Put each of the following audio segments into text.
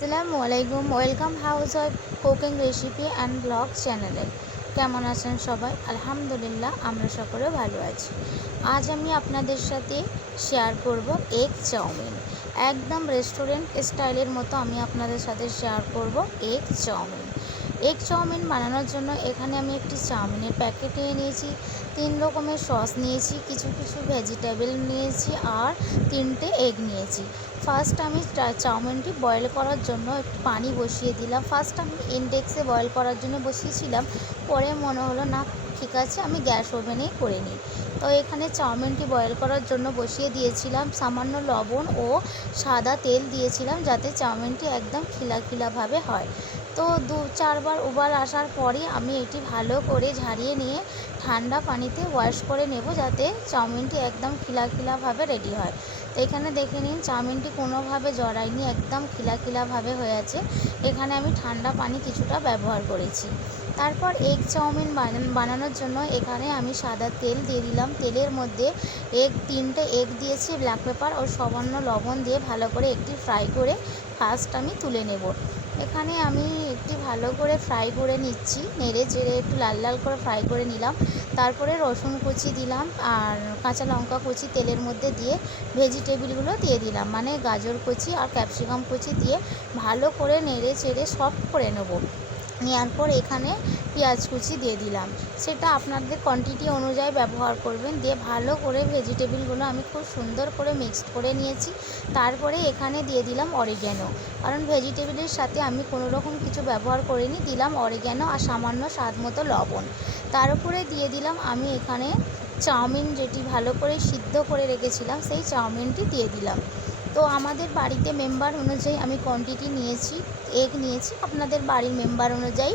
আসসালামু আলাইকুম। Welcome house wife cooking recipe and blog চ্যানেলে। কেমন আছেন সবাই? আলহামদুলিল্লাহ, আমরা সকলে ভালো আছি। আজ আমি আপনাদের সাথে শেয়ার করব এগ চাউমিন। একদম রেস্টুরেন্ট স্টাইলের মতো আমি আপনাদের সাথে শেয়ার করব এগ চাউমিন। এগ চাউমিন বানানোর জন্য এখানে আমি একটি চাউমিনের প্যাকেট নিয়ে নিয়েছি, 3 রকমের সস নিয়েছি, কিছু ভেজিটেবল নিয়েছি আর 3টে এগ নিয়েছি। ফার্স্ট আমি চাউমিনটি বয়েল করার জন্য একটু পানি বসিয়ে দিলাম। ফার্স্ট আমি ইন্ডেক্সে বয়েল করার জন্য বসিয়েছিলাম, পরে মনে হলো না, ঠিক আছে, আমি গ্যাস ওভেনেই করে নিই। তো এখানে চাউমিনটি বয়েল করার জন্য বসিয়ে দিয়েছিলাম, সামান্য লবণ ও সাদা তেল দিয়েছিলাম যাতে চাউমিনটি একদম খিলাখিলাভাবে হয়। তো 2-4 বার উবাল আসার পরই আমি এটি ভালো করে ঝারিয়ে নিয়ে ঠান্ডা পানিতে ওয়াশ করে নেব যাতে চাউমিনটি একদম খিলাখিলাভাবে রেডি হয়। তো এখানে দেখে নিন, চাউমিনটি কোনোভাবে জড়ায়নি, একদম খিলাখিলাভাবে হয়ে আছে। এখানে আমি ঠান্ডা পানি কিছুটা ব্যবহার করেছি। তারপর এগ চাউমিন বানানোর জন্য এখানে আমি সাদা তেল দিয়ে দিলাম। তেলের মধ্যে 3টে এগ দিয়েছি, ব্ল্যাক পেপার ও সামান্য লবণ দিয়ে ভালো করে একটি ফ্রাই করে ফার্স্ট আমি তুলে নেব। এখানে আমি একটি ভালো করে ফ্রাই করে নিচ্ছি, নেড়ে চেড়ে একটু লাল লাল করে ফ্রাই করে নিলাম। তারপরে রসুন কুচি দিলাম আর কাঁচা লঙ্কা কুচি তেলের মধ্যে দিয়ে ভেজিটেবলগুলো দিয়ে দিলাম, মানে গাজর কুচি আর ক্যাপসিকাম কুচি দিয়ে ভালো করে নেড়ে চেড়ে সফট করে নেব। নেওয়ার পর এখানে পেঁয়াজ কুচি দিয়ে দিলাম, সেটা আপনাদের কোয়ান্টিটি অনুযায়ী ব্যবহার করবেন। দিয়ে ভালো করে ভেজিটেবলগুলো আমি খুব সুন্দর করে মিক্সড করে নিয়েছি। তারপরে এখানে দিয়ে দিলাম অরিগ্যানো, কারণ ভেজিটেবলের সাথে আমি কোনো রকম কিছু ব্যবহার করিনি। দিলাম অরিগ্যানো আর সামান্য স্বাদ মতো লবণ। তার উপরে দিয়ে দিলাম আমি এখানে চাউমিন, যেটি ভালো করে সিদ্ধ করে রেখেছিলাম সেই চাউমিনটি দিয়ে দিলাম। তো আমাদের বাড়িতে মেম্বার অনুযায়ী আমি কোয়ান্টিটি নিয়েছি, এগ নিয়েছি, আপনাদের বাড়ির মেম্বার অনুযায়ী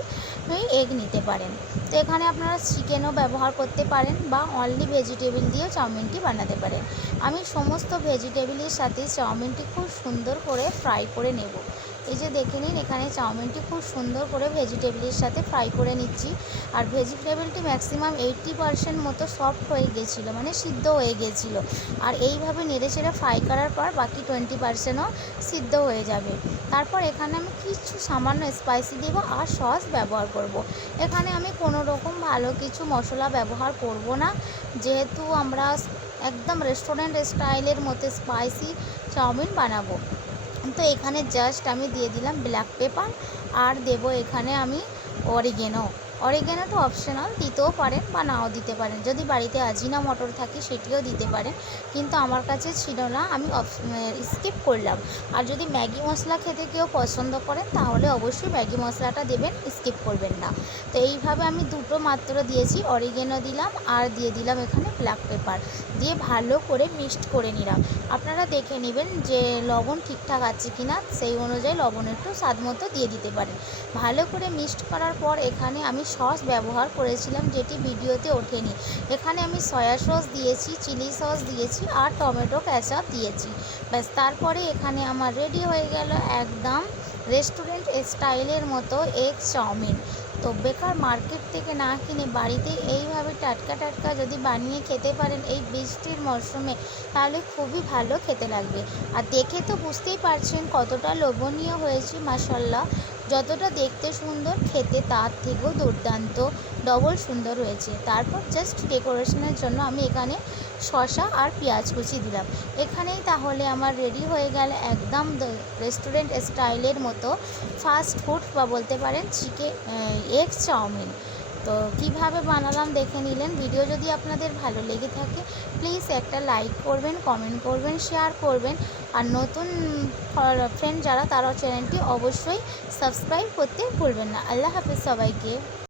এগ নিতে পারেন। তো এখানে আপনারা চিকেনও ব্যবহার করতে পারেন বা অনলি ভেজিটেবল দিয়েও চাউমিনটি বানাতে পারেন। আমি সমস্ত ভেজিটেবলের সাথে চাউমিনটি খুব সুন্দর করে ফ্রাই করে নেব। এই যে দেখে নিন, এখানে চাউমিনটি খুব সুন্দর করে ভেজিটেবলের সাথে ফ্রাই করে নিচ্ছি। আর ভেজিটেবলটি ম্যাক্সিমাম 80% মতো সফট হয়ে গেছিলো, মানে সিদ্ধ হয়ে গেছিলো। আর এইভাবে নেড়ে চেড়ে ফ্রাই করার পর বাকি 20%ও সিদ্ধ হয়ে যাবে। তারপর এখানে আমি কিছু সামান্য স্পাইসি দেবো আর সস ব্যবহার করব। এখানে আমি কোনো রকম ভালো কিছু মশলা ব্যবহার করব না, যেহেতু আমরা একদম রেস্টুরেন্ট স্টাইলের মতো স্পাইসি চাউমিন বানাবো। তো এখানে জাস্ট আমি দিয়ে দিলাম ব্ল্যাক পেপার আর দেব এখানে আমি অরিগ্যানো। অরিগ্যানোটা অপশনাল, দিতেও পারেন বা নাও দিতে পারেন। যদি বাড়িতে আজিনামটর থাকে সেটিও দিতে পারেন, কিন্তু আমার কাছে ছিল না, আমি স্কিপ করলাম। আর যদি ম্যাগি মশলা খেতে কেউ পছন্দ করেন তাহলে অবশ্যই ম্যাগি মশলাটা দেবেন, স্কিপ করবেন না। তো এইভাবে আমি 2টো মাত্র দিয়েছি, অরিগ্যানো দিলাম আর দিয়ে দিলাম এখানে ব্ল্যাক পেপার, দিয়ে ভালো করে মিক্সড করে নিলাম। আপনারা দেখে নেবেন যে লবণ ঠিকঠাক আছে কিনা, সেই অনুযায়ী লবণ একটু স্বাদ মতো দিয়ে দিতে পারেন। ভালো করে মিক্সড করার পর এখানে আমি সস ব্যবহার করেছিলাম, যেটি ভিডিওতে ওঠেনি। এখানে আমি সয়া সস দিয়েছি, চিলি সস দিয়েছি আর টমেটো কেচাপ দিয়েছি। ব্যাস, তারপরে এখানে আমার রেডি হয়ে গেল একদম রেস্টুরেন্ট স্টাইলের মতো এগ চাউমিন। তো বেকার মার্কেট থেকে না কিনে বাড়িতে এইভাবে টাটকা টাটকা যদি বানিয়ে খেতে পারেন এই বৃষ্টির মরশুমে, তাহলে খুবই ভালো খেতে লাগবে। আর দেখে তো বুঝতেই পারছেন কতটা লোভনীয় হয়েছে, মাশাআল্লাহ। যতটা দেখতে সুন্দর, খেতে তার থেকেও দুর্দান্ত, ডবল সুন্দর হয়েছে। তারপর জাস্ট ডেকোরেশনের জন্য আমি এখানে শসা আর পেঁয়াজ কুচি দিলাম। এখানেই তাহলে আমার রেডি হয়ে গেল একদম রেস্টুরেন্ট স্টাইলের মতো ফাস্ট ফুড বা বলতে পারেন এগ চাউমিন। তো কিভাবে বানালাম দেখে নিলেন। ভিডিও যদি আপনাদের ভালো লেগে থাকে প্লিজ একটা লাইক করবেন, কমেন্ট করবেন, শেয়ার করবেন। আর নতুন ফ্রেন্ড যারা, তারা চ্যানেলটি অবশ্যই সাবস্ক্রাইব করতে ভুলবেন না। আল্লাহ হাফেজ সবাইকে।